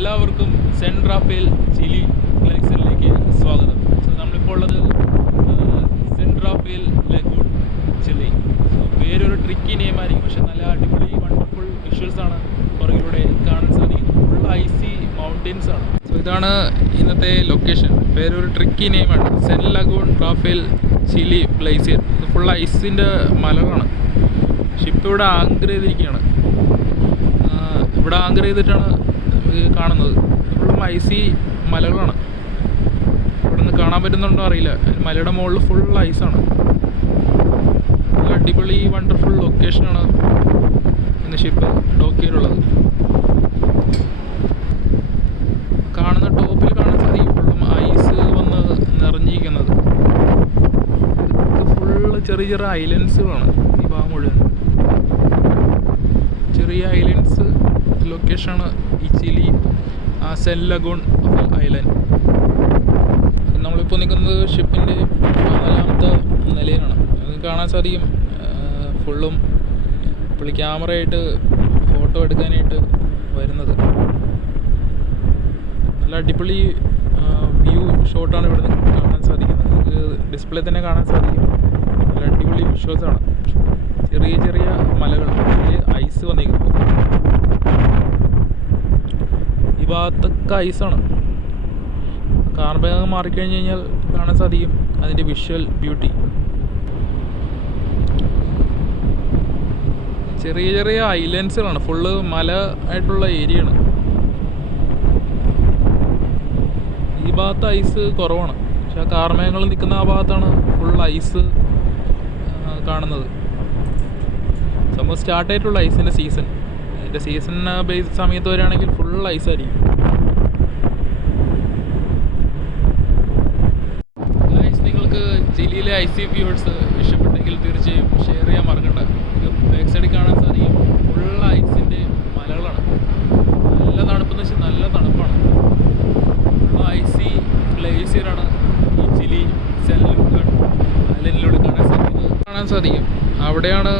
എല്ലാവർക്കും cent Rafale Chile ഗ്ലേസിയറിലേക്ക് സ്വാഗതം. So നമ്മളിപ്പോൾ ഉള്ളത് saint Rafael lagoon Chile. So പേരൊരു ട്രിക്കി നെയിമായിരിക്കും, പക്ഷെ നല്ല അടിപൊളി വണ്ടർഫുൾ വിഷ്വൽസാണ് പുറകിലൂടെ കാണാൻ സാധിക്കുന്നത്. ഫുൾ ഐസി മൗണ്ടെയ്ൻസ് ആണ്. സോ ഇതാണ് ഇന്നത്തെ ലൊക്കേഷൻ. പേരൊരു ട്രിക്കി നെയിമാണ്, saint lagoon Rafael Chile glacier. ഇത് ഫുൾ ഐസിൻ്റെ മലകളാണ്. ഷിപ്പ് ഇവിടെ ആങ്കർ ചെയ്തിരിക്കുകയാണ്. ഇവിടെ ആങ്കർ ചെയ്തിട്ടാണ് കാണുന്നത്. ഫുള്ളും ഐസി മലകളാണ്. ഇവിടെ നിന്ന് കാണാൻ പറ്റുന്നുണ്ടോ അറിയില്ല. മലയുടെ മുകളിൽ ഫുൾ ഐസാണ്. നല്ല അടിപൊളി വണ്ടർഫുൾ ലൊക്കേഷനാണ് ഇന്ന് ഷിപ്പ് ഡോക്ക് ചെയ്തിട്ടുള്ളത്. കാണുന്ന ടോപ്പിൽ കാണാൻ സാധിക്കും ഫുള്ളും ഐസ് വന്ന് നിറഞ്ഞിരിക്കുന്നത്. ഇത് ഫുള്ള് ചെറിയ ചെറിയ ഐലൻഡ്സുകളാണ്. ഈ ഭാഗം മുഴുവൻ ചെറിയ ഐലൻഡ്സ് ലൊക്കേഷനാണ് ഈ ചിലി സെൻറ്റ് ലഗൂൺ ഐലൻഡ്. നമ്മളിപ്പോൾ നിൽക്കുന്നത് ഷിപ്പിൻ്റെ 4ാമത്തെ നിലയിലാണ്. അത് കാണാൻ സാധിക്കും. ഫുള്ളും പുള്ളി ക്യാമറയായിട്ട് ഫോട്ടോ എടുക്കാനായിട്ട് വരുന്നത്. നല്ല അടിപൊളി വ്യൂ ഷോട്ടാണ് ഇവിടെ നിന്ന് കാണാൻ സാധിക്കുന്നത്. നമുക്ക് ഡിസ്പ്ലേ തന്നെ കാണാൻ സാധിക്കും. നല്ല അടിപൊളി വിഷ്വൽസാണ്. ചെറിയ ചെറിയ മലകൾ, ഐസ് വന്നിരിക്കുന്നു. ഈ ഭാഗത്തൊക്കെ ഐസാണ്. കാർമേഘം മാറിക്കഴിഞ്ഞ് കഴിഞ്ഞാൽ കാണാൻ സാധിക്കും അതിൻ്റെ വിഷ്വൽ ബ്യൂട്ടി. ചെറിയ ചെറിയ ഐലൻഡ്സുകളാണ്. ഫുള്ള് മല ആയിട്ടുള്ള ഏരിയയാണ്. ഈ ഭാഗത്ത് ഐസ് കുറവാണ്, പക്ഷെ ആ കാർമേഘങ്ങൾ നിൽക്കുന്ന ആ ഭാഗത്താണ് ഫുൾ ഐസ് കാണുന്നത്. സംഭവം സ്റ്റാർട്ടായിട്ടുള്ള ഐസിൻ്റെ സീസൺ. അതിൻ്റെ സീസൺ ബേസ് സമയത്ത് വരികയാണെങ്കിൽ ഫുൾ ഐസായിരിക്കും. നിങ്ങൾക്ക് ചിലിയിലെ ഐസി വ്യൂവേഴ്സ് ഇഷ്ടപ്പെട്ടെങ്കിൽ തീർച്ചയായും ഷെയർ ചെയ്യാൻ മറക്കണ്ട. ഇത് ബാക്ക് സൈഡിൽ കാണാൻ സാധിക്കും ഫുൾ ഐസിൻ്റെ മലകളാണ്. നല്ല തണുപ്പെന്ന് വെച്ചാൽ നല്ല തണുപ്പാണ്. ഫുൾ ഐസി ഗ്ലേസിയറാണ് ഈ ചിലി സെൻറ്റ് ലഗൂൺ ഐലൻഡിലൂടെ കാണാൻ സാധിക്കും. അവിടെയാണ്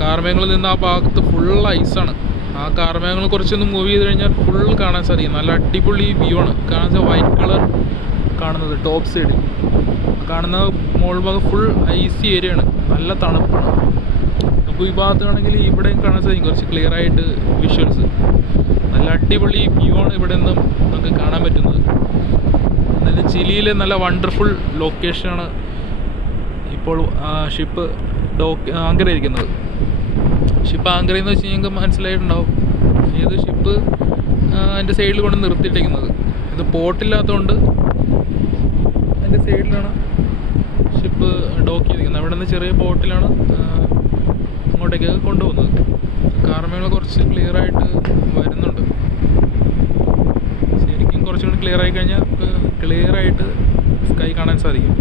കാർമേഘങ്ങളിൽ നിന്ന് ആ ഭാഗത്ത് ഫുൾ ഐസാണ്. ആ കാർമേഘങ്ങൾ കുറച്ചൊന്ന് മൂവ് ചെയ്ത് കഴിഞ്ഞാൽ ഫുൾ കാണാൻ സാധിക്കും. നല്ല അടിപൊളി വ്യൂ ആണ്. കാണാൻ വെച്ചാൽ വൈറ്റ് കളർ കാണുന്നത് ടോപ്പ് സൈഡിൽ കാണുന്ന മോൾ ഭാഗം ഫുൾ ഐസി ഏരിയയാണ്. നല്ല തണുപ്പാണ്. നമുക്ക് ഈ ഭാഗത്താണെങ്കിൽ ഇവിടെയും കാണാൻ സാധിക്കും കുറച്ച് ക്ലിയർ ആയിട്ട് വിഷ്വൽസ്. നല്ല അടിപൊളി വ്യൂ ആണ് ഇവിടെ നിന്നും നമുക്ക് കാണാൻ പറ്റുന്നത്. നല്ല ചിലിയിലെ നല്ല വണ്ടർഫുൾ ലൊക്കേഷനാണ് ഇപ്പോൾ ഷിപ്പ് ആങ്കർ ചെയ്തിരിക്കുന്നത്. ഷിപ്പ് ആങ്കർ ചെയ്യുന്നത് വെച്ച് കഴിഞ്ഞാൽ നിങ്ങൾക്ക് മനസ്സിലായിട്ടുണ്ടാവും. ഏത് ഷിപ്പ് അതിൻ്റെ സൈഡിൽ കൊണ്ട് നിർത്തിയിട്ടിരിക്കുന്നത്. ഇത് പോർട്ടില്ലാത്തതുകൊണ്ട് അതിൻ്റെ സൈഡിലാണ് ഷിപ്പ് ഡോക്ക് ചെയ്തിരിക്കുന്നത്. അവിടെ നിന്ന് ചെറിയ ബോട്ടിലാണ് അങ്ങോട്ടേക്ക് കൊണ്ടുപോകുന്നത്. കാർമേഘങ്ങൾ കുറച്ച് ക്ലിയർ ആയിട്ട് വരുന്നുണ്ട്. ശരിക്കും കുറച്ചുകൂടി ക്ലിയർ ആയി കഴിഞ്ഞാൽ ക്ലിയർ ആയിട്ട് സ്കൈ കാണാൻ സാധിക്കും.